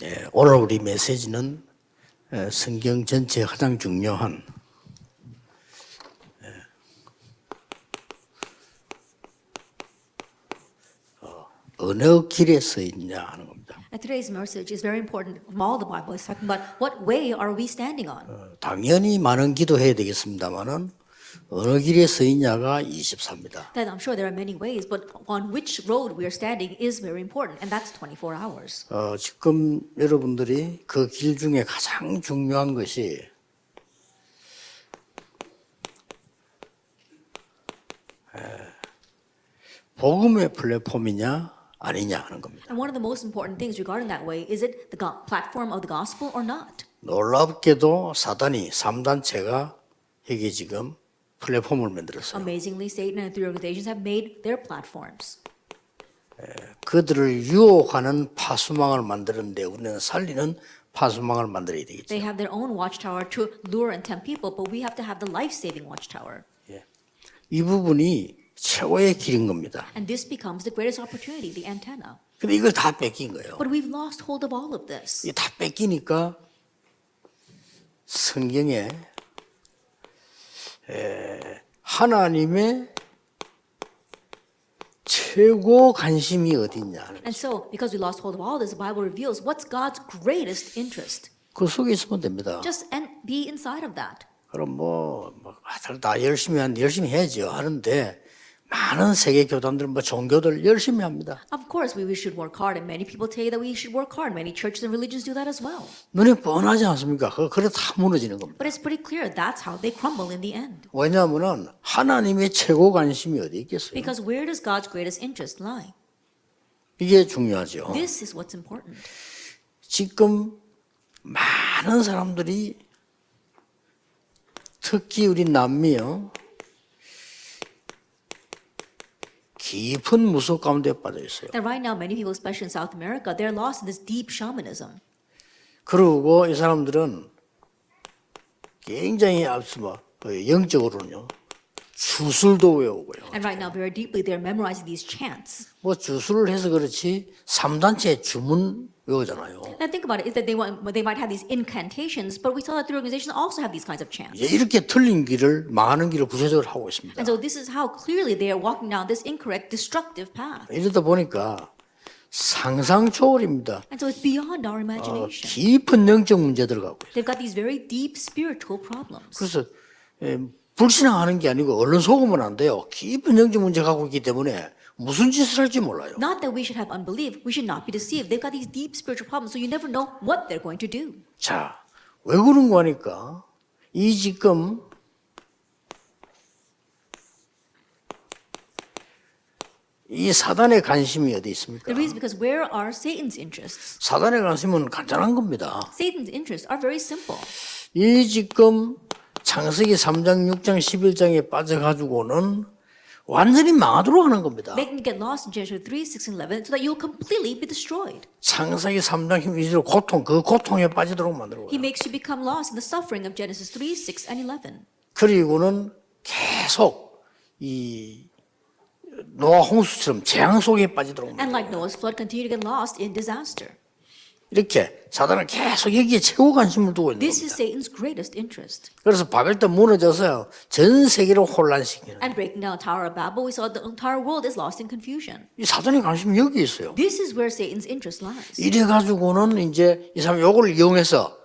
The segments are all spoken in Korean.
네, 오늘 우리 메시지는 성경 전체에 가장 중요한 어느 길에 서 있냐 하는 겁니다. And today's message is very important. From all the Bible is talking about what way are we standing on. 당연히 많은 기도해야 되겠습니다만은 어느 길에 서 있냐가 24입니다. That I'm sure there are many ways, but on which road we are standing is very important, and that's 24 hours. 지금 여러분들이 그 길 중에 가장 중요한 것이 복음의 플랫폼이냐 아니냐 하는 겁니다. And one of the most important things regarding that way is it the platform of the gospel or not? 놀랍게도 사단이 3단체가 여기 지금 플랫폼을 만들었어요. Amazingly, Satan and three organizations have made their platforms. 그들을 유혹하는 파수망을 만드는데 우리는 살리는 파수망을 만들어야 되겠죠. They have their own watchtower to lure and tempt people, but we have to have the life-saving watchtower. 이 부분이 최고의 길인 겁니다. And this becomes the greatest opportunity, the antenna. 근데 이걸 다 뺏긴 거예요. But we've lost hold of all of this. 이 다 뺏기니까 성경에 하나님의 최고 관심이 어디냐. And so, because we lost hold of all this, the Bible reveals what's God's greatest interest. 그 속에 있으면 됩니다. Just be inside of that. 그럼 다 열심히 해야죠 하는데 많은 세계 교단들 종교들 열심히 합니다. Of course, we should work hard, and many people tell you that we should work hard. Many churches and religions do that as well. 눈에 뻔하지 않습니까? 그래 다 무너지는 겁니다. But it's pretty clear that's how they crumble in the end. 왜냐하면은 하나님의 최고 관심이 어디 있겠어요? Because where does God's greatest interest lie? 이게 중요하죠. This is what's important. 지금 많은 사람들이 특히 우리 남미요 깊은 무속 가운데 빠져 있어요. And right now, many people, especially in South America, they're lost in this deep shamanism. 그리고 이 사람들은 굉장히 앞서 영적으로는요 주술도 외우고요. And right now, very deeply, they're memorizing these chants. 주술을 해서 그렇지 3단체 주문 외우잖아요. And think about it, is that they might have these incantations, but we saw that the organizations also have these kinds of chants. 이렇게 틀린 길을 망하는 길을 구체적으로 하고 있습니다. And so this is how clearly they are walking down this incorrect, destructive path. 이러다 보니까 상상 초월입니다. And so it's beyond our imagination. 깊은 영적 문제 들어가고 있어요. They've got these very deep spiritual problems. 그래서 불신앙하는 게 아니고 얼른 속으면 안 돼요. 깊은 영적 문제 갖고 있기 때문에 무슨 짓을 할지 몰라요. Not that we should have unbelief. We should not be deceived. They've got these deep spiritual problems, so you never know what they're going to do. 자, 왜 그런가 하니까 이 지금 이 사단의 관심이 어디 있습니까? The reason is because where are Satan's interests? 사단의 관심은 간단한 겁니다. Satan's interests are very simple. 이 지금 창세기 3장, 6장, 11장에 빠져가지고는 완전히 망하도록 하는 겁니다. They can get lost in Genesis 3, 6, and 11 so that you'll completely be destroyed. 창세기 3장 힘이죠. 그 고통에 빠지도록 만들고. He makes you become lost in the suffering of Genesis 3, 6, and 11. 그리고는 계속 이 노아 홍수처럼 재앙 속에 빠지도록 And 만들고. like Noah's flood, continue to get lost in disaster. 이렇게 사단은 계속 여기에 최고 관심을 두고 있는 This is 겁니다. Satan's greatest interest. 그래서 바벨탑 무너져서요. 전 세계를 혼란시키는. And breaking down the Tower of Babel, we saw the entire world is lost in confusion. 이 사단의 관심이 여기 있어요. This is where Satan's interest lies. 이래가지고는 이제 이 사람 요걸 이용해서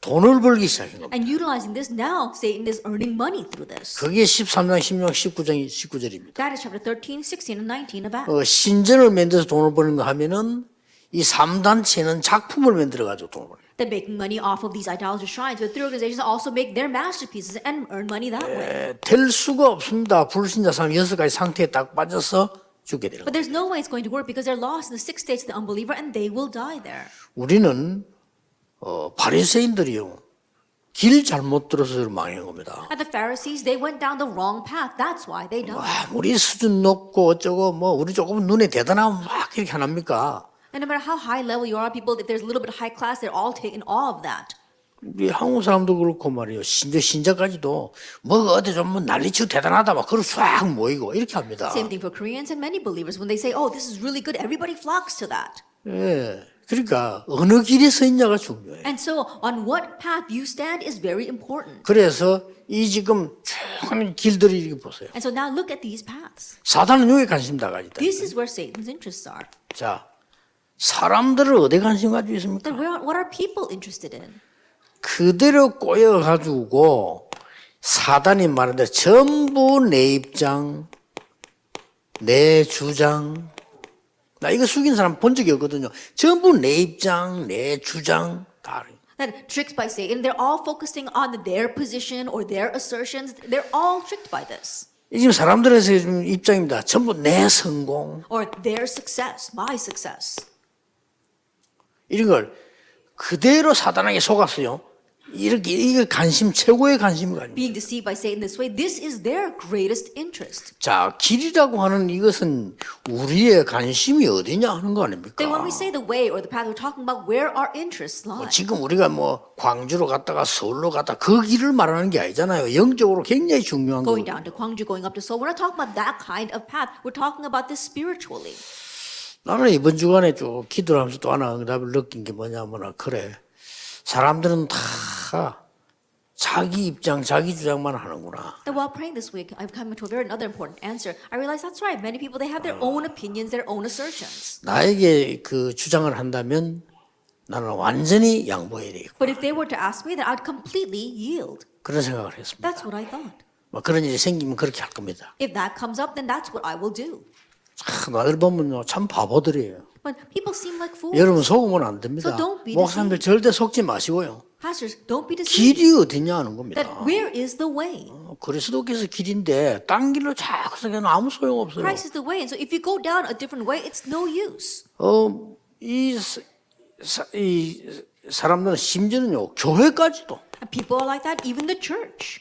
돈을 벌기 시작한 겁니다. And utilizing this now, Satan is earning money through this. 그게 13장, 16장, 19절입니다. That is chapter 13, 16, and 19 of Acts. 신전을 만들어서 돈을 버는 거 하면은 이 3단체는 작품을 만들어가지고 돈을 벌어요. They're making money off of these idolatrous shrines, but three organizations also make their masterpieces and earn money that way. 될 수가 없습니다. 불신자 사람 6가지 상태에 딱 빠져서 죽게 되는 But 거예요. there's no way it's going to work because they're lost in the 6 states of the unbeliever and they will die there. 우리는 바리새인들이요. 길 잘못 들어서 망한 겁니다. And the Pharisees, they went down the wrong path. That's why they died. 우리 수준 높고 어쩌고 우리 조금 눈에 대단하면 막 이렇게 안 합니까? And no matter how high level you are, people, if there's a little bit of high class, they're all taking awe of that. 우리 한국 사람도 그렇고 말이에요. 신자까지도 어디 좀 난리치고 대단하다 막 그걸 싹 모이고 이렇게 합니다. Same thing for Koreans and many believers. When they say, oh, this is really good, everybody flocks to that. 예, 그러니까 어느 길에 서 있냐가 중요해요. And so on what path you stand is very important. 그래서 이 지금 쭉 하는 길들이 이렇게 보세요. And so now look at these paths. 사단은 여기 관심 다 가지다. This is where Satan's interests are. 자, 사람들을 어디에 관심 가지고 있습니까? Then what are people interested in? 그대로 꼬여가지고 사단이 말하는데 전부 내 입장, 내 주장. 나 이거 숙인 사람 본 적이 없거든요. 전부 내 입장, 내 주장 다. That tricked by Satan, they're all focusing on their position or their assertions. They're all tricked by this. 이 지금 사람들의 지금 입장입니다. 전부 내 성공. Or their success, my success. 이런 걸 그대로 사단에게 속았어요. 이렇게 이게 관심 최고의 관심이 Being deceived by Satan this way, this is their greatest interest. 자, 길이라고 하는 이것은 우리의 관심이 어디냐 하는 거 아닙니까? Then when we say the way or the path, we're talking about where our interests lie. 지금 우리가 뭐 광주로 갔다가 서울로 갔다 그 길을 말하는 게 아니잖아요. 영적으로 굉장히 중요한 Going 거. down to Gwangju, going up to Seoul, we're not talking about that kind of path. We're talking about this spiritually. 나는 이번 주간에 쭉 기도를 하면서 또 하나 응답을 느낀 게 뭐냐면 그래. 사람들은 다 자기 입장, 자기 주장만 하는구나. And while praying this week, I've come to a very another important answer. I realize that's right. Many people, they have their own opinions, their own assertions. 나에게 그 주장을 한다면 나는 완전히 양보해야 되겠고 But if they were to ask me, then I'd completely yield. 그런 생각을 했습니다. That's what I thought. 뭐 그런 일이 생기면 그렇게 할 겁니다. If that comes up, then that's what I will do. 나들 보면요 참 바보들이에요. But people seem like fools. 여러분 속으면 안 됩니다. So don't be 목사님들 절대 속지 마시고요. Pastors, don't be deceived. 길이 어디냐 하는 겁니다. That where is the way? 그리스도께서 길인데 딴 길로 자꾸 생각하면 아무 소용 없어요. Christ is the way. And so if you go down a different way, it's no use. 이 사람들은 심지어는요 교회까지도 And people are like that, even the church.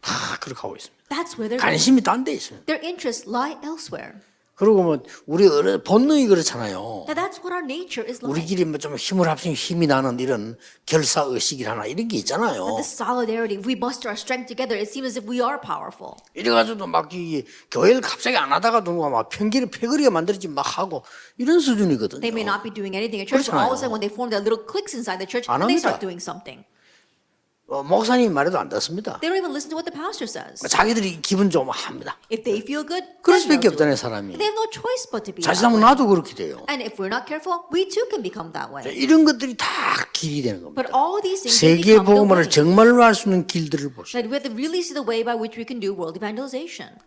다 그렇게 하고 있습니다. That's where 관심이 딴 데 있어요. their interests lie elsewhere. 그리고 뭐 우리 본능이 그렇잖아요. Now that's what our nature is like. 우리끼리 뭐 좀 힘을 합치면 힘이 나는 이런 결사 의식이라나 이런 게 있잖아요. The solidarity, if we muster our strength together, it seems as if we are powerful. 이래가지고도 막 이 교회를 갑자기 안 하다가도 막 편기를 패거리가 만들어지 막 하고 이런 수준이거든요. They may not be doing anything at church, but all of a sudden when they form their little cliques inside the church, 안 they 합니다. start doing something. 목사님 말해도 안 듣습니다. They don't even listen to what the pastor says. 자기들이 기분 좋으면 합니다. If they feel good, 그럴 then they'll 수밖에 do 없잖아요, it. 사람이. They have no choice but to be that 자칫하면 way. 나도 그렇게 돼요. And if we're not careful, we too can become that way. 이런 것들이 다 길이 되는 겁니다. But all these things can 세계 become the 복음을 way. 정말로 할 수 있는 길들을 보시죠. That we have to really see the way by which we can do world evangelization.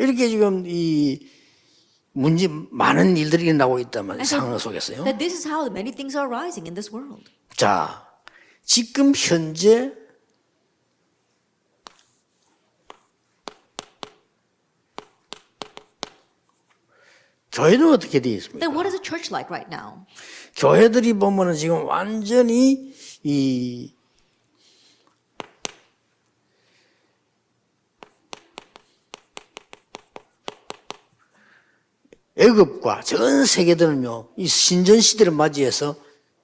이렇게 지금 이 문제 많은 일들이 일어나고 있다면 상황 속에서요. That this is how many things are rising in this world. 자, 지금 현재 교회는 어떻게 되어 있습니까? Then what is a church like right now? 교회들이 보면은 지금 완전히 이 애굽과 전 세계들은요, 이 신전 시대를 맞이해서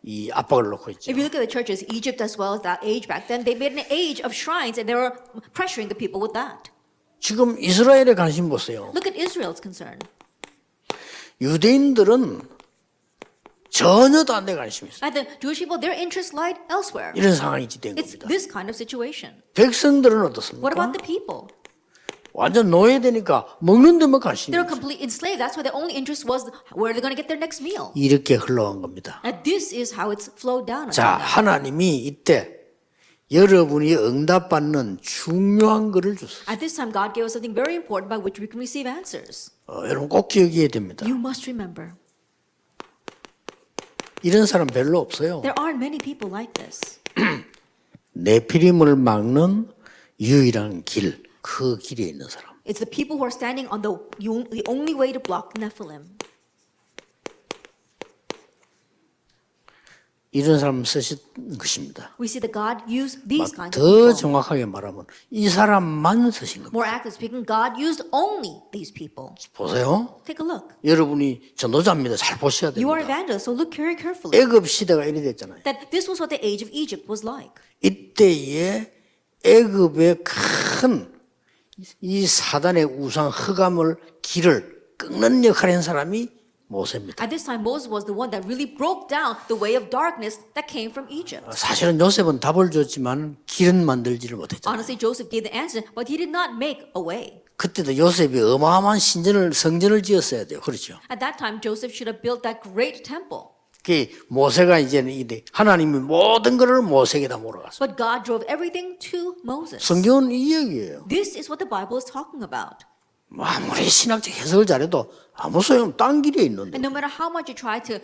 이 압박을 놓고 있죠. If you look at the churches, Egypt as well as that age back then, they made an age of shrines and they were pressuring the people with that. 지금 이스라엘에 관심 보세요. Look at Israel's concern. 유대인들은 전혀 딴 데 관심이 있어요. And the Jewish people, their interests lied elsewhere. 이런 상황이 된 It's 겁니다. this kind of situation. 백성들은 What 어떻습니까? about the people? 완전 노예되니까 먹는 데만 관심이 They're 있어요. completely enslaved. That's why their only interest was where they're going to get their next meal. 이렇게 흘러간 겁니다. And this is how it's flowed down. 자, 하나님이 이때 여러분이 응답받는 중요한 것을 주세요. At this time, God gave us something very important by which we can receive answers. 여러분 꼭 기억해야 됩니다. You must remember. 이런 사람 별로 없어요. There aren't many people like this. 네피림을 막는 유일한 길, 그 길에 있는 사람. It's the people who are standing on the only way to block Nephilim. 이런 사람 쓰신 것입니다. We see that God used these kinds of 더 people. 정확하게 말하면 이 사람만 쓰신 겁니다. More accurately speaking, God used only these people. 보세요. Take a look. 여러분이 전도자입니다. 잘 보셔야 You are 됩니다. evangelists, so look very carefully. 애굽 시대가 이래 됐잖아요. That this was what the age of Egypt was like. 이때에 애굽의 큰 이 사단의 우상 흑암을 길을 꺾는 역할을 한 사람이 모세입니다. At this time, Moses was the one that really broke down the way of darkness that came from Egypt. 사실은 요셉은 답을 줬지만 길은 만들지를 못했잖아요. Honestly, Joseph gave the answer, but he did not make a way. 그때도 요셉이 어마어마한 성전을 지었어야 돼요. 그렇죠. At that time, Joseph should have built that great temple. 그 모세가 이제는 하나님이 모든 것을 모세에게다 몰아갔어요. But God drove everything to Moses. 성경은 이 얘기예요. This is what the Bible is talking about. 아무리 신학적 해석을 잘해도 아무 소용 딴 길에 있는데. And no matter how much you try to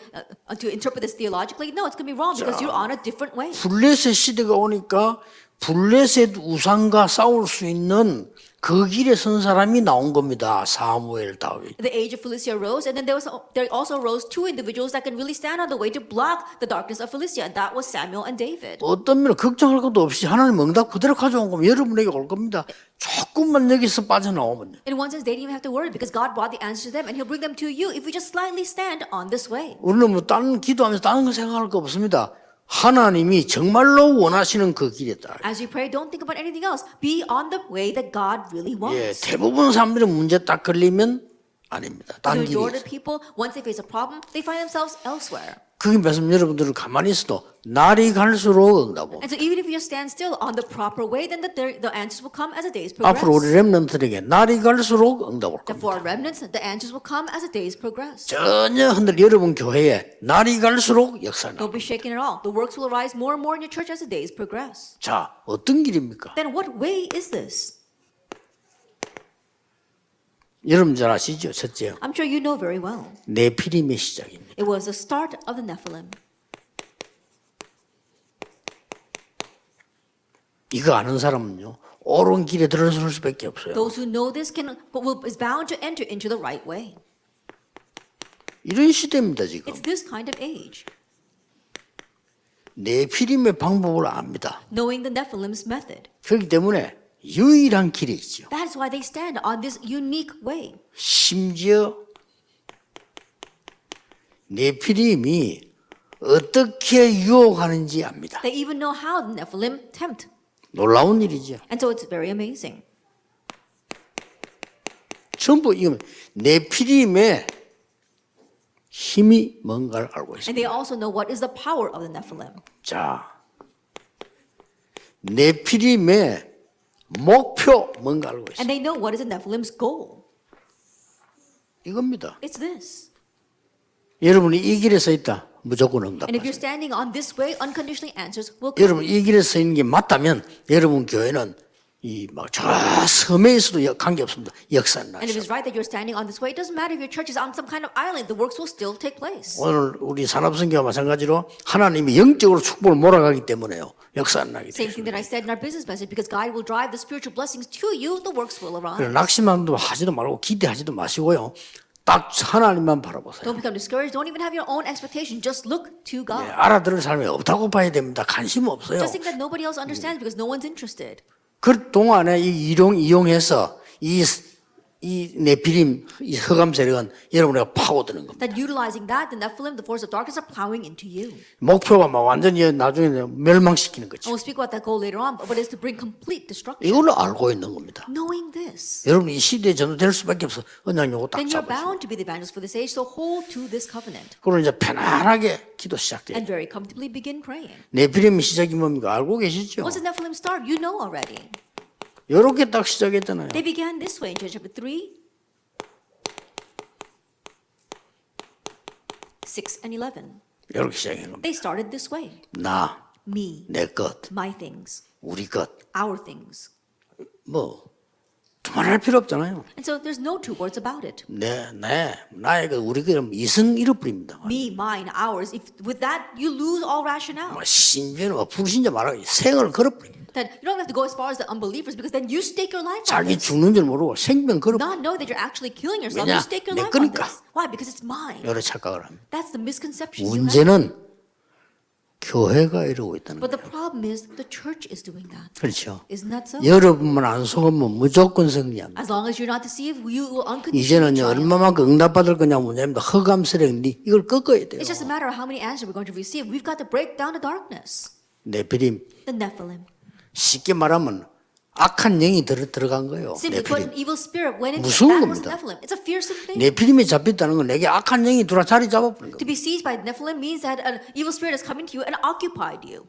interpret this theologically, no, it's going to be wrong because you're on a different way. 블레셋 시대가 오니까 블레셋 우상과 싸울 수 있는 그 길에 선 사람이 나온 겁니다. 사무엘, 다윗. The age of Philistia rose, and then there also rose two individuals that can really stand on the way to block the darkness of Philistia, and that was Samuel and David. 어떤 면은 걱정할 것도 없이 하나님 응답 그대로 가져온 거면 여러분에게 올 겁니다. 조금만 여기서 빠져나오면요. In one sense, they didn't even have to worry because God brought the answer to them, and He'll bring them to you if we just slightly stand on this way. 우리는 뭐 다른 기도하면서 다른 거 생각할 거 없습니다. 하나님이 정말로 원하시는 그 길에 따라. As you pray, don't think about anything else. Be on the way that God really 예, wants. 대부분 사람들이 문제 딱 걸리면 아닙니다. The 딴 길이 majority 있어요. of people, once they face a problem, they find themselves elsewhere. 그 말씀 여러분들은 가만히 있어도 날이 갈수록 응답 옵니다. And so even if you stand still on the proper way, then the answers will come as the days progress. 앞으로 우리 렘넌트에게 날이 갈수록 응답 올 And 겁니다. for our remnants, the answers will come as the days progress. 전혀 흔들 여러분 교회에 날이 갈수록 역사가 Don't be shaken at all. The works will arise more and more in your church as the days progress. 자, 어떤 길입니까? Then what way is this? 여러분 잘 아시죠? 첫째요. I'm sure you know very well. 네피림의 시작입니다. It was the start of the Nephilim. 이거 아는 사람은요. 옳은 길에 들어설 수밖에 없어요. Those who know this is bound to enter into the right way. 이런 시대입니다, 지금. It's this kind of age. 네피림의 방법을 압니다. Knowing the Nephilim's method. 그렇기 때문에 유일한 길이 있죠. That is why they stand on this unique way. 심지어 네피림이 어떻게 유혹하는지 압니다. They even know how the Nephilim tempt. 놀라운 일이죠. And so it's very amazing. 전부 이거 네피림의 힘이 뭔가를 알고 And 있습니다. they also know what is the power of the Nephilim. 자, 네피림의 목표 뭔가 알고 있습니다. And they know what is the Nephilim's goal. 이겁니다. It's this. 여러분이 이 길에 서 있다. 무조건 And if you're 응답하세요. standing on this way, unconditionally answers will come. 여러분 이 길에 서 있는 게 맞다면 여러분 교회는 이 막 저 섬에 있어도 관계 없습니다. 역사는 And if 나죠. it's right that you're standing on this way, it doesn't matter if your church is on some kind of island, the works will still take place. 오늘 우리 산업선교와 마찬가지로 하나님이 영적으로 축복을 몰아가기 때문에요. 역사는 나기 Same thing 때문에. that I said in our business message, because God will drive the spiritual blessings to you, the works will arise. 그래서 낙심만도 하지도 말고 기대하지도 마시고요. 딱 하나님만 바라보세요. Don't become discouraged. Don't even have your own expectation. Just look to God. 알아들을 사람이 없다고 봐야 됩니다. 관심 없어요. Just think that nobody else understands because no one's interested. 그 동안에 이용해서 이 네피림 이 흑암 세력은 여러분에게 파고드는 겁니다. That utilizing that, the Nephilim, the force of darkness, are plowing into you. 목표가 막 완전히 나중에 멸망시키는 And 거죠. we'll speak about that goal later on, but it's to bring complete destruction. 이걸로 알고 있는 겁니다. Knowing this, 여러분 이 시대에 전도될 수밖에 없어. 언약 요거 딱 then you're 잡으세요. bound to be the evangelist for this age, so hold to this covenant. 그럼 이제 편안하게 기도 시작돼요. And very comfortably begin praying. 네피림의 시작이 뭡니까? 알고 계시죠? Once the Nephilim start, you know already. 이렇게 딱 시작했잖아요. They began this way in Judges chapter 3, 6, and 11. 이렇게 시작한 겁니다. They started this way. 나, Me, 내 것, my things, 우리 것, our things. 뭐 두말할 필요 없잖아요. And so there's no two words about it. 나의 것, 우리 것 이성 잃어버립니다. Me, mine, ours. If with that you lose all rationale. 신비는 불신자 말하기 생을 걸어버립니다. That you don't have to go as far as the unbelievers because then you stake your life on 자기 this. 죽는 줄 모르고 생명 걸어. Not know that you're actually killing yourself. 왜냐? You stake your 내 life on 거니까. this. Why? Because it's mine. 여러 착각을 합니다. That's the misconception you have. 문제는 교회가 이러고 있다는 But 거예요. the problem is the church is doing that. 그렇죠. Isn't that so? 여러분만 안 속으면 무조건 승리합니다. As long as you're not deceived, you will unconditionally 이제는요 triumph. 얼마만큼 응답받을 거냐 문제입니다. 흑암 세력인데 이걸 꺾어야 돼요. It's just a matter of how many answers we're going to receive. We've got to break down the darkness. 네피림 The Nephilim. 쉽게 말하면 악한 영이 들어간 거예요. Simply put, an 네피림. evil spirit went into 무서운 that was 겁니다. Nephilim. It's a fearsome thing. 네피림이 잡혔다는 건 내게 악한 영이 들어와 자리 잡아버린 To 거예요. be seized by Nephilim means that an evil spirit has come into you and occupied you.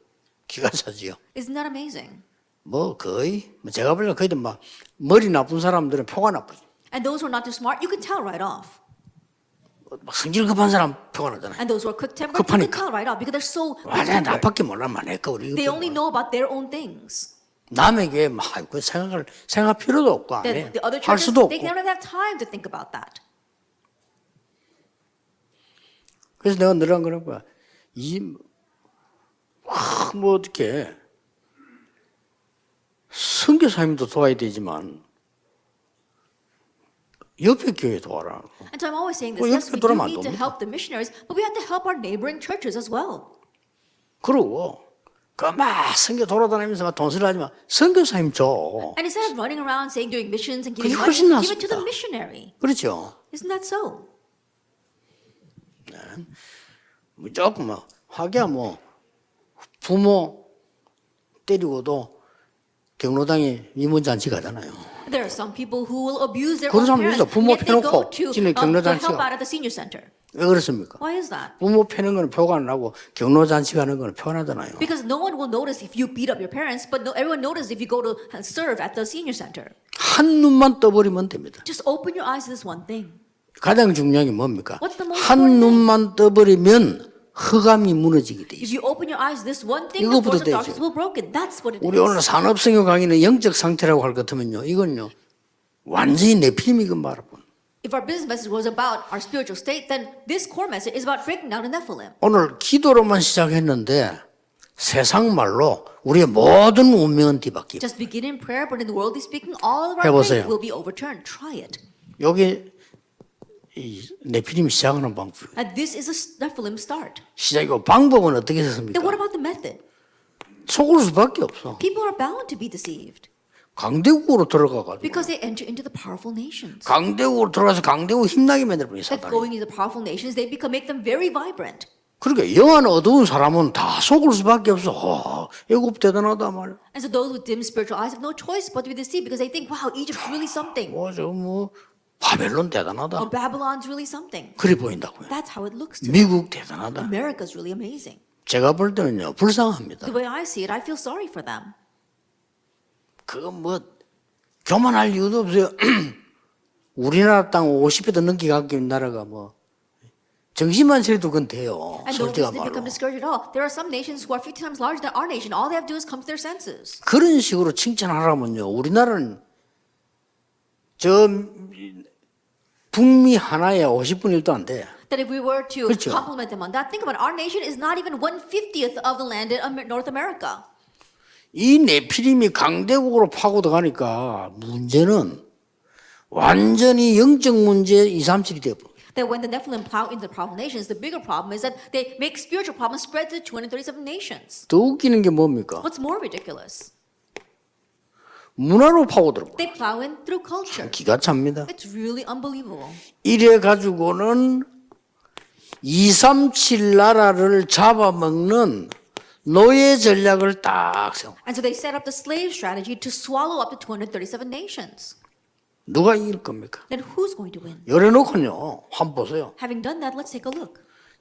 기가 차지요. Isn't that amazing? 뭐 거의 제가 보기엔 거의 막 머리 나쁜 사람들은 표가 나쁘죠. And those who are not too smart, you can tell right off. 막 성질 급한 사람 표가 나잖아요. And those who are quick-tempered, you can 급하니까. tell right off because they're so 완전 quick-tempered. 나밖에 몰라 만할까 우리. They only know about their own things. 남에게 막 생각할 필요도 없고 안 해. The other 할 churches, 수도 they 없고. never have time to think about that. 그래서 내가 늘어난 거는 뭐야? 뭐 어떻게 선교사님도 도와야 되지만 옆에 교회 도와라. And so I'm always saying this. 뭐 Yes, 옆에 we do 돌아가면 안 need to 됩니다. help the missionaries, but we have to help our neighboring churches as well. 그러고 그막 선교 돌아다니면서 막 돈쓰려 하지 마. 선교사님 줘. And instead of running around saying doing missions and giving 그게 money, 훨씬 give it to the 낫습니다. missionary. 그렇죠. Isn't that so? 무조건 뭐 하기야 뭐 부모 때리고도 경로당에 임원잔치 가잖아요. There are some people who will abuse their 그런 own 사람 parents, 있어. 부모 yet they go 패놓고 to 지네 help 경로잔치가. out at the senior center. 왜 그렇습니까? Why is that? 부모 패는 거는 표가 안 나고 경로잔치 가는 거는 표가 나잖아요. Because no one will notice if you beat up your parents, but everyone notices if you go to serve at the senior center. 한 눈만 떠버리면 됩니다. Just open your eyes to this one thing. 가장 중요한 게 뭡니까? What's the most 한 important 눈만 떠버리면 흑암이 무너지게 돼 If 있어요. you open your eyes to this one thing, the 이거부터 force of darkness 되죠. will be broken. That's what it 우리 is. 오늘 산업성교 강의는 영적 상태라고 할 것 같으면요. 이건요. 완전히 네피림이 그 말을 본. If our business message was about our spiritual state, then this core message is about breaking down the Nephilim. 오늘 기도로만 시작했는데 세상 말로 우리의 모든 운명은 뒤바뀌고 Just begin in prayer, but in the worldly speaking, all of our 해보세요. faith will be overturned. Try it. 여기 이 네피림이 시작하는 방법. And this is a Nephilim start. 시작이고 방법은 어떻게 Then 했습니까? what about the method? 속을 수밖에 없어. People are bound to be deceived 강대국으로 들어가가지고 because they enter into the powerful nations. 강대국으로 들어가서 강대국 힘나게 만들어버린 That 사단이. going into the powerful nations, they make them very vibrant. 그러니까 영안 어두운 사람은 다 속을 수밖에 없어. 애굽 대단하다 말이야. And so those with dim spiritual eyes have no choice but to be deceived because they think, wow, Egypt's really something. 뭐 바벨론 대단하다. Or Babylon's really something. 그리 보인다고요. That's how it looks to them. 미국 대단하다. America's really amazing. 제가 볼 때는요 불쌍합니다. The way I see it, I feel sorry for them. 그건 뭐 교만할 이유도 없어요. 우리나라 땅 50회도 넘게 갖고 있는 나라가 뭐 정신만 차려도 그건 돼요. And don't 솔직한 they 말로. become discouraged at all. There are some nations who are 50 times larger than our nation. All they have to do is come to their senses. 그런 식으로 칭찬하라면요. 우리나라는 저 북미 하나에 50분의 1도 안 돼. That if we were to 그렇죠. compliment them on that, think about it. Our nation is not even 1/50th of the land in North America. 이 네피림이 강대국으로 파고들어가니까 문제는 완전히 영적 문제 2, 3, 7이 되어버려. That when the Nephilim plow into the powerful nations, the bigger problem is that they make spiritual problems spread to the 237 nations. 더 웃기는 게 뭡니까? What's more ridiculous? 문화로 파고들어. They plow in through culture. 기가 찹니다. It's really unbelievable. 이래 가지고는 237 나라를 잡아먹는 노예 전략을 딱 세워. And so they set up the slave strategy to swallow up the 237 nations. 누가 이길 겁니까? Then who's going to win? 열어놓고요. 한번 보세요. Having done that, let's take a look.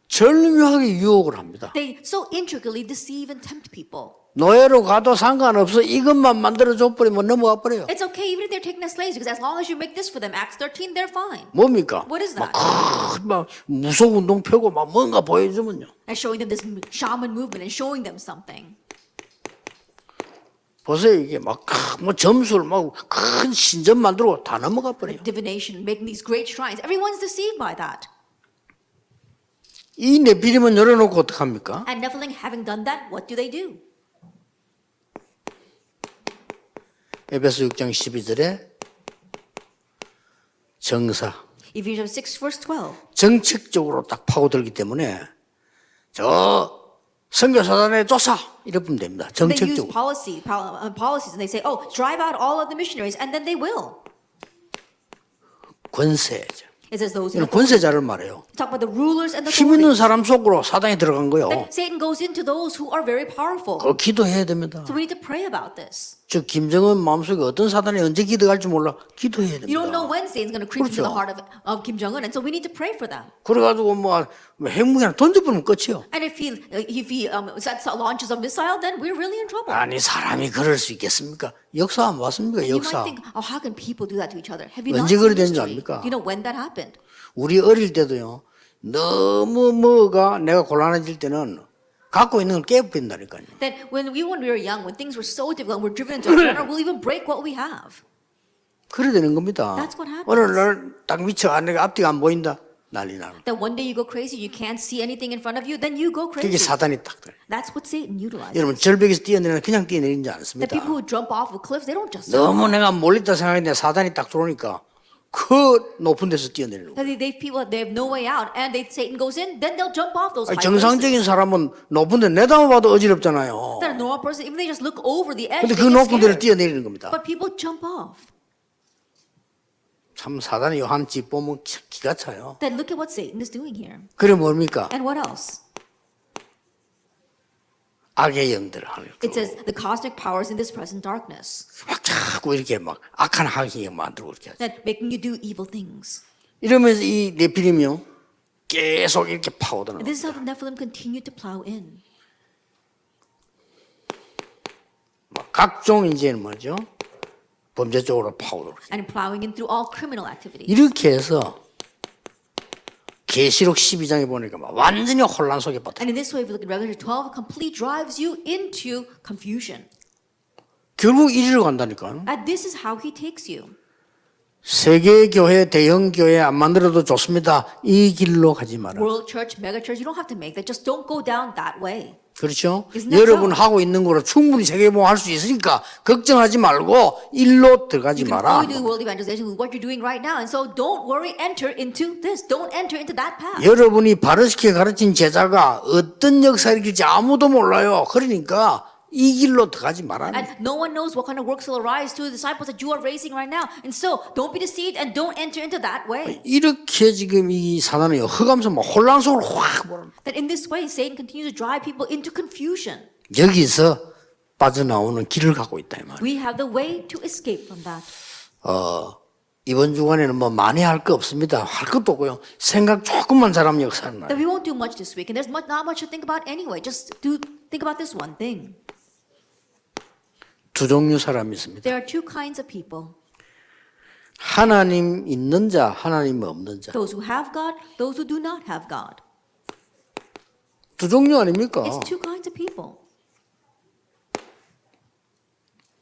절묘하게 유혹을 합니다. They so intricately deceive and tempt people. 노예로 가도 상관없어. 이것만 만들어줘 버리면 넘어가 버려요. It's okay even if they're taken as slaves because as long as you make this for them, Acts 13, they're fine. 뭡니까? What is that? 막 무속 운동 펴고 막 뭔가 보여주면요. And showing them this shaman movement and showing them something. 보세요. 이게 막 뭐 점수를 막 큰 신전 만들고 다 넘어가 버려요. Divination, making these great shrines. Everyone's deceived by that. 이 네피림은 열어놓고 어떡합니까? And Nephilim, having done that, what do they do? 에베소 6장 12절에 정사. Ephesians 6 verse 12. 정책적으로 딱 파고들기 때문에 저 선교사단에 쫓아 이러면 됩니다. They use 정책적으로. policies and they say, oh, drive out all of the missionaries, and then they will. 권세죠. It says those in 이건 권세자를 말해요. talk about the rulers and the 힘 있는 authorities. 사람 속으로 사단이 들어간 거요. Then Satan goes into those who are very powerful. 그거 기도해야 됩니다. So we need to pray about this. 즉 김정은 마음속에 어떤 사단이 언제 기득할지 몰라. 기도해야 You don't know 됩니다. when Satan's going to creep into the 그렇죠. heart of Kim Jong Un, and so we need to pray for them. 그래가지고 뭐 핵무기 하나 던져버리면 끝이요. And if he launches a missile, then we're really in trouble. 아니 사람이 그럴 수 있겠습니까? 역사 안 봤습니까? You 역사. might think, oh, how can people do that to each other? Have you not 언제 seen 그래 된지 history? 압니까? Do you know when that happened? 우리 어릴 때도요. 너무 뭐가 내가 곤란해질 때는 갖고 있는 걸 깨버린다니까요. That when we were young, when things were so difficult, and we're driven into a corner, we'll even break what we have. 그래 되는 겁니다. That's what happens. 어느 날 딱 미쳐 내가 앞뒤가 안 보인다. 난리 나는. That one day you go crazy, you can't see anything in front of you, then you go 그게 crazy. 사단이 딱 돼. That's what Satan utilizes. 여러분 절벽에서 뛰어내리는 그냥 뛰어내리지 The 않습니다. people who jump off of cliffs, they don't just 너무 내가 몰렸다 생각했는데 사단이 딱 들어오니까 그 높은 데서 뛰어내리는 거예요. they have no way out, and Satan goes in, then they'll jump off those high 정상적인 places. 사람은 높은 데 내다봐도 어지럽잖아요. That a normal person, even they just look over the edge, 근데 they 그 get 높은 데를 scared. 뛰어내리는 겁니다. But people jump off. 참 사단이 한 집 보면 기가 차요. Then look at what Satan is doing here. 그래 뭡니까? And what else? 악의 영들 하는 It says the cosmic powers in this present darkness 막 자꾸 이렇게 막 악한 학이 만들고 이렇게 하죠. that making you do evil things. 이러면서 이 네피림이요 계속 이렇게 파고드는 And this is how 겁니다. the Nephilim continue to plow in. 막 각종 이제는 뭐죠? 범죄 쪽으로 파고들고 And plowing in through all criminal activities. 이렇게 해서 계시록 12장에 보니까 막 완전히 혼란 속에 빠져. And in this way, if you look at Revelation 12, it completely drives you into confusion. 결국 이리로 간다니까. And this is how he takes you. 세계 교회, 대형 교회 안 만들어도 좋습니다. 이 길로 가지 마라. World church, mega church, you don't have to make that. Just don't go down that way. 그렇죠? Isn't that 여러분 so? 하고 있는 거로 충분히 세계보험 할 수 있으니까 걱정하지 말고 일로 들어가지 You can 마라. fully do world evangelization with what you're doing right now. And so don't worry, enter into this. Don't enter into that path. 여러분이 바르게 가르친 제자가 어떤 역사를 일으킬지 아무도 몰라요. 그러니까 이 길로 들어가지 마라. And no one knows what kind of works will arise to the disciples that you are raising right now. And so don't be deceived and don't enter into that way. 이렇게 지금 이 사단은 흑암성 막 혼란 속으로 확 몰아. That in this way, Satan continues to drive people into confusion. 여기서 빠져나오는 길을 갖고 있다 이 말이에요. We have the way to escape from that. 이번 주간에는 뭐 많이 할 거 없습니다. 할 것도 없고요. 생각 조금만 잘하면 역사는 나요. That we won't do much this week. And there's not much to think about anyway. Just think about this one thing. 두 종류 사람이 있습니다. There are two kinds of people. 하나님 있는 자, 하나님 없는 자. Those who have God, those who do not have God. 두 종류 아닙니까? It's two kinds of people.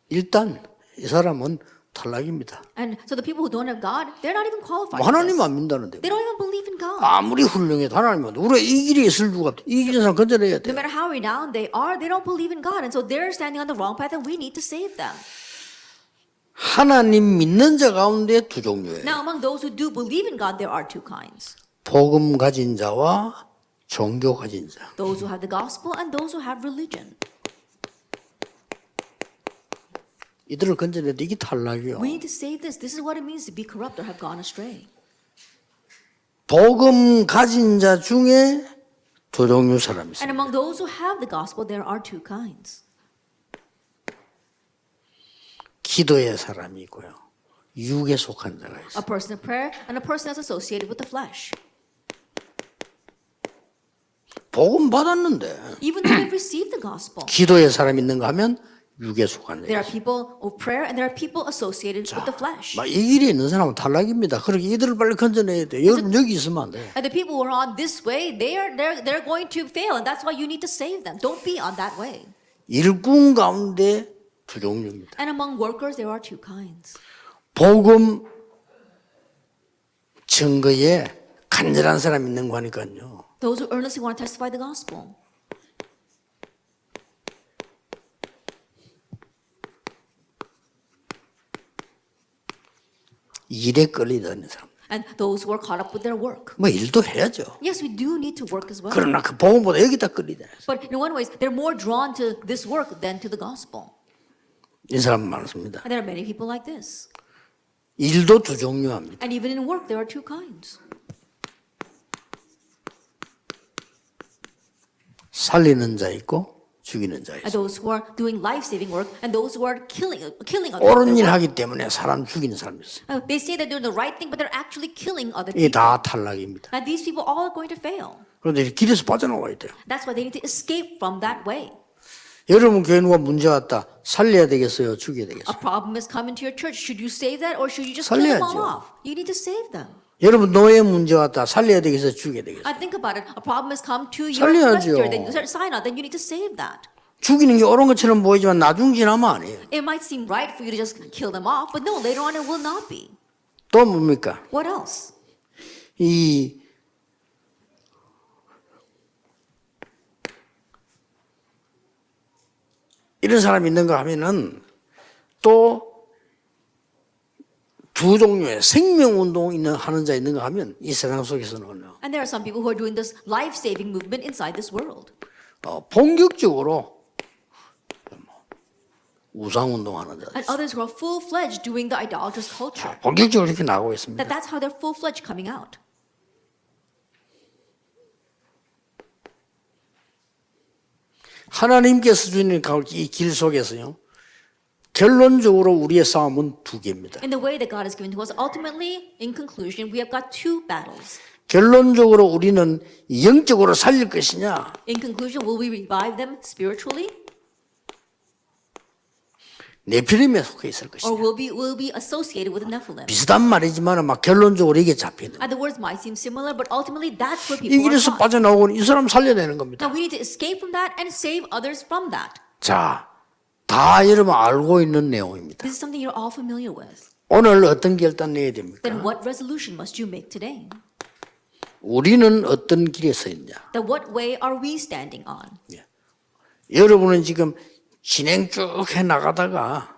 일단 이 사람은 탈락입니다. And so the people who don't have God, they're not even qualified. 뭐 for 하나님 this. 안 믿는다는데. They don't even believe in God. 아무리 훌륭해도 하나님 안 믿는다. 우리가 이 길에 있을 수가 없다. 이 길에 사람 건져내야 No 돼. matter how renowned they are, they don't believe in God. And so they're standing on the wrong path and we need to save them. 하나님 믿는 자 가운데 두 종류예요. Now, among those who do believe in God, there are two kinds. 복음 가진 자와 종교 가진 자. Those who have the gospel and those who have religion. 이들을 건져내야 돼. 이게 탈락이요. We need to save this. This is what it means to be corrupt or have gone astray. 복음 가진 자 중에 두 종류 사람이 있어요. And among those who have the gospel, there are two kinds. 기도의 사람이 있고요. 육에 속한 자가 있어요. A person of prayer and a person that's associated with the flesh. 복음 받았는데 Even though they've received the gospel, 기도의 사람이 있는가 하면 육에 속한 there 자가 are 있어요. people of prayer and there are people associated with the flesh. 막 이 길에 있는 사람은 탈락입니다. 그러니까 이들을 빨리 건져내야 돼. 여러분 여기 있으면 안 돼. And the people who are on this way, they're going to fail, and that's why you need to save them. Don't be on that way. 일꾼 가운데 두 종류입니다. And among workers, there are two kinds. 복음 증거에 간절한 사람 있는 거니까요. Those who earnestly want to testify the gospel. 일에 끌리다는 사람. And those who are caught up with their work. 뭐 일도 해야죠. Yes, we do need to work as well. 그러나 그 복음보다 여기다 끌리다는 사람. But in one way, they're more drawn to this work than to the gospel. 이 사람 많습니다. And there are many people like this. 일도 두 종류합니다. And even in work, there are two kinds. 살리는 자 있고 죽이는 자예요. And those who are doing life-saving work and those who are killing other 옳은 people. 일 하기 때문에 사람 죽이는 사람이 있어요. They say they're doing the right thing, but they're actually killing other 이게 people. 다 탈락입니다. And these people all are going to fail. 그런데 길에서 빠져나와야 돼요. That's why they need to escape from that way. 여러분 교회 누가 문제 왔다. 살려야 되겠어요? 죽여야 되겠어요? A problem has come into your church. Should you save that or should you just kill them all 살려야죠. off? You need to save them. 여러분 노예 문제 왔다. 살려야 되겠어요? 죽여야 되겠어요? I think about it. A problem has come to your 살려야죠. pastor, then you start sign out, then you need to save that. 죽이는 게 옳은 것처럼 보이지만 나중 지나면 아니에요. It might seem right for you to just kill them off, but no, later on it will not be. 또 뭡니까? What else? 이 이런 사람이 있는가 하면은 또 두 종류의 생명운동 하는 자 있는가 하면 이 세상 속에서는 And there are some people who are doing this life-saving movement inside this world. 본격적으로 우상운동 하는 자 And others who are full-fledged doing the idolatrous culture. 본격적으로 이렇게 나오고 있습니다. That's how they're full-fledged coming out. 하나님께서 주는 이 길 속에서요. 결론적으로 우리의 싸움은 두 개입니다. In the way that God has given to us, ultimately, in conclusion, we have got two battles. 결론적으로 우리는 영적으로 살릴 것이냐, In conclusion, will we revive them spiritually, 네피림에 속해 있을 것이냐. or will be associated with the Nephilim? 비슷한 말이지만 막 결론적으로 이게 잡히는. And the words might seem similar, but ultimately, that's where 이 people are 길에서 caught. 빠져나오고는 이 사람 살려야 되는 겁니다. Now we need to escape from that and save others from that. 자, 다 여러분 알고 있는 내용입니다. This is something you're all familiar with. 오늘 어떤 결단 내야 됩니까? Then what resolution must you make today? 우리는 어떤 길에 서 있냐? Then what way are we standing on? 여러분은 지금 진행 쭉 해 나가다가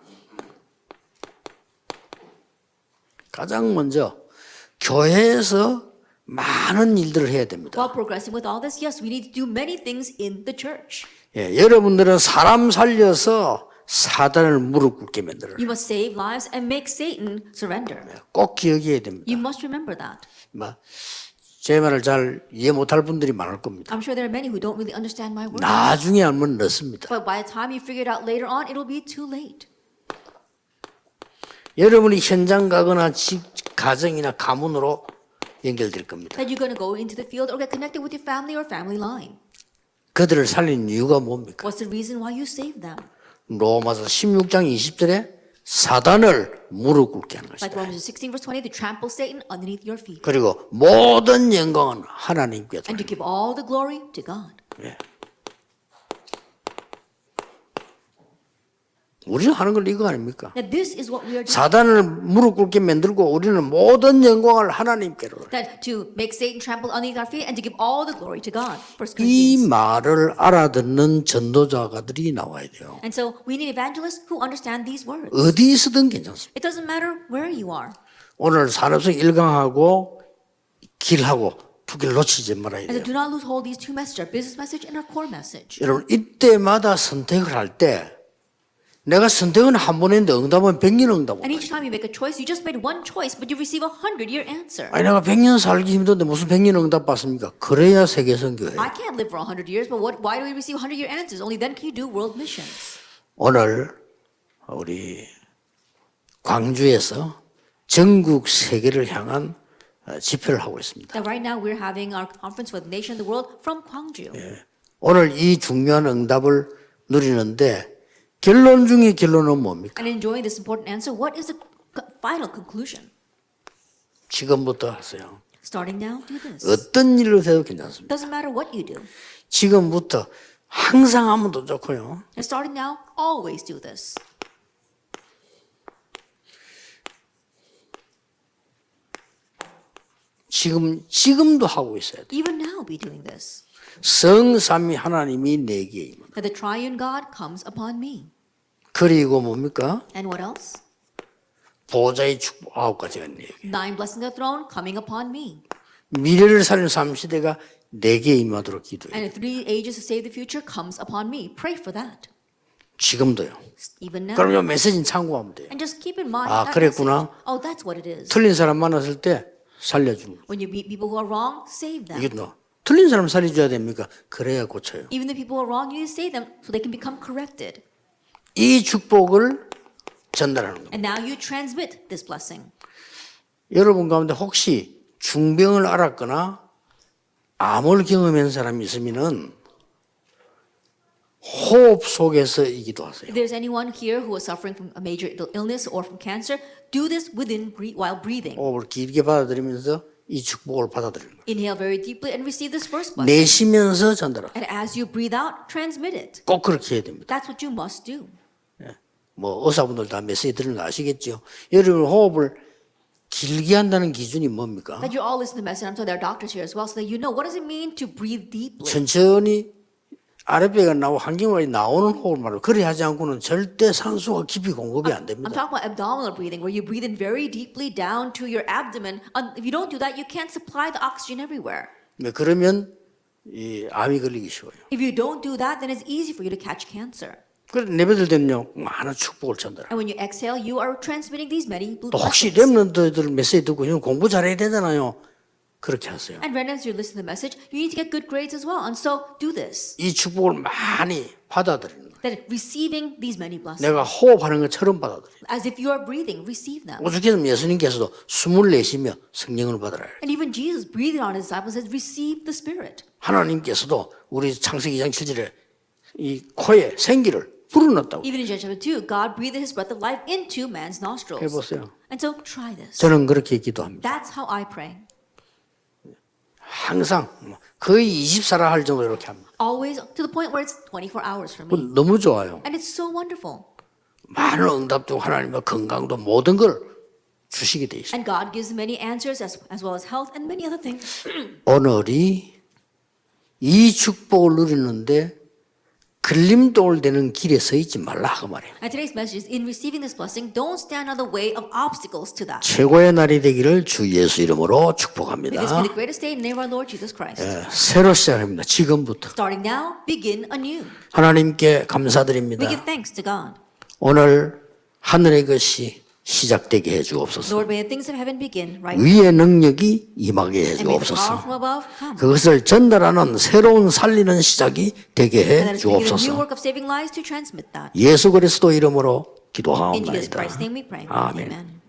가장 먼저 교회에서 많은 일들을 해야 됩니다. While progressing with all this, yes, we need to do many things in the church. 여러분들은 사람 살려서 사단을 무릎 꿇게 만들어요. You must save lives and make Satan surrender. 꼭 기억해야 됩니다. You must remember that. 제 말을 잘 이해 못할 분들이 많을 겁니다. I'm sure there are many who don't really understand my words. 나중에 알면 늦습니다. But by the time you figure it out later on, it'll be too late. 여러분이 현장 가거나 집, 가정이나 가문으로 연결될 겁니다. That you're going to go into the field or get connected with your family or family line. 그들을 살린 이유가 뭡니까? What's the reason why you saved them? 로마서 16장 20절에 사단을 무릎 꿇게 하는 Like 것이다. Romans 16 verse 20, to trample Satan underneath your feet. 그리고 모든 영광은 하나님께 And to 돌립니다. give all the glory to God. 우리는 하는 건 이거 아닙니까? Now this is what we are doing. 사단을 무릎 꿇게 만들고 우리는 모든 영광을 하나님께로. That to make Satan trample underneath our feet and to give all the glory to God. 1 이 Corinthians. 말을 알아듣는 전도자가들이 나와야 돼요. And so we need evangelists who understand these words. 어디 있어든 괜찮습니다. It doesn't matter where you are. 오늘 산업성 1강하고 길하고 두 개를 놓치지 말아야 And so 돼요. do not lose hold of these two messages, our business message and our core message. 여러분 이때마다 선택을 할 때 내가 선택은 한 번 했는데 응답은 100년 응답. And each time you make a choice, you just made one choice, but you receive 100-year answer. 아니 내가 100년 살기 힘든데 무슨 100년 응답 받습니까? 그래야 세계선교회. I can't live for 100 years, but why do we receive 100-year answers? Only then can you do world missions. 오늘 우리 광주에서 전국 세계를 향한 집회를 하고 있습니다. That right now we're having our conference for the nation and the world from Gwangju. 오늘 이 중요한 응답을 누리는데 결론 중에 결론은 뭡니까? And enjoying this important answer, what is the final conclusion? 지금부터 하세요. Starting now, do this. 어떤 일을 해도 괜찮습니다. Doesn't matter what you do. 지금부터 항상 하면 더 좋고요. And starting now, always do this. 지금도 하고 있어야 돼. Even now be doing this. 성삼위 하나님이 내게 임한다. That the triune God comes upon me. 그리고 뭡니까? And what else? 보좌의 축복 9가지가 내게. 9 blessings of the throne coming upon me. 미래를 살리는 삼시대가 내게 임하도록 기도해. And 3 ages to save the future comes upon me. Pray for that. 지금도요. Even now. 그럼 이 메시지는 참고하면 돼요. And just keep in mind 아, that 그랬구나. message. Oh, that's what it is. 틀린 사람 만났을 때 살려주는 거. When you meet people who are wrong, save them. 이게 너 틀린 사람 살려줘야 됩니까? 그래야 고쳐요. Even the people who are wrong, you need to say them so they can become corrected. 이 축복을 전달하는 겁니다. And now you transmit this blessing. 여러분 가운데 혹시 중병을 앓았거나 암을 경험한 사람이 있으면은 호흡 속에서이기도 하세요. If there's anyone here who is suffering from a major illness or from cancer, do this while breathing. 호흡을 길게 받아들이면서 이 축복을 받아들이는 거예요. Inhale very deeply and receive this first blessing. 내쉬면서 전달하세요. And as you breathe out, transmit it. 꼭 그렇게 해야 됩니다. That's what you must do. 뭐 의사분들 다 메시지 들은 거 아시겠죠? 여러분 호흡을 길게 한다는 기준이 뭡니까? That you all listen to the message. I'm sure there are doctors here as well, so that you know what does it mean to breathe deeply. 천천히 아랫배가 나오고 한경화에 나오는 호흡을 말해요. 그래 하지 않고는 절대 산소가 깊이 공급이 안 I'm 됩니다. talking about abdominal breathing, where you breathe in very deeply down to your abdomen. If you don't do that, you can't supply the oxygen everywhere. 그러면 이 암이 걸리기 쉬워요. If you don't do that, then it's easy for you to catch cancer. 그래서 내뱉을 때는요 많은 축복을 전달해요. And when you exhale, you are transmitting these many 또 혹시 blessings. 렘넌트들 메시지 듣고 형 공부 잘해야 되잖아요. 그렇게 하세요. And when as you listen to the message, you need to get good grades as well. And so do this. 이 축복을 많이 받아들이는 거예요. That receiving these many blessings. 내가 호흡하는 것처럼 받아들여요. As if you are breathing, receive them. 오죽해서 예수님께서도 숨을 내쉬며 성령을 받으라. And even Jesus breathed on his disciples and says, receive the Spirit. 하나님께서도 우리 창세기 2장 7절에 이 코에 생기를 불어넣었다고 Even in Genesis chapter 2, God breathed his breath of life into man's nostrils. 해보세요. And so try this. 저는 그렇게 기도합니다. That's how I pray. 항상 거의 24라 할 정도로 이렇게 합니다. Always to the point where it's 24 hours for me. 너무 좋아요. And it's so wonderful. 많은 응답도 하나님과 건강도 모든 걸 주시게 돼 있어요. And God gives many answers as well as health and many other things. 오늘이 이 축복을 누리는데 걸림돌 되는 길에 서 있지 말라 그 말이에요. And today's message is in receiving this blessing, don't stand on the way of obstacles to that. 최고의 날이 되기를 주 예수 이름으로 May 축복합니다. this be the greatest day in the name of our Lord Jesus Christ. 새로 시작합니다. 지금부터 Starting now, begin anew. 하나님께 감사드립니다. We give thanks to God. 오늘 하늘의 것이 시작되게 해 주옵소서. Lord, may the things of heaven begin right now. 위의 능력이 임하게 해 And may the power 주옵소서. from above come. 그것을 전달하는 새로운 살리는 시작이 되게 And 해 let us begin a new 주옵소서. work of saving lives to transmit that. 예수 그리스도 이름으로 In Jesus 기도하옵나이다. Christ's name we pray. 아멘. Amen.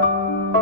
Amen.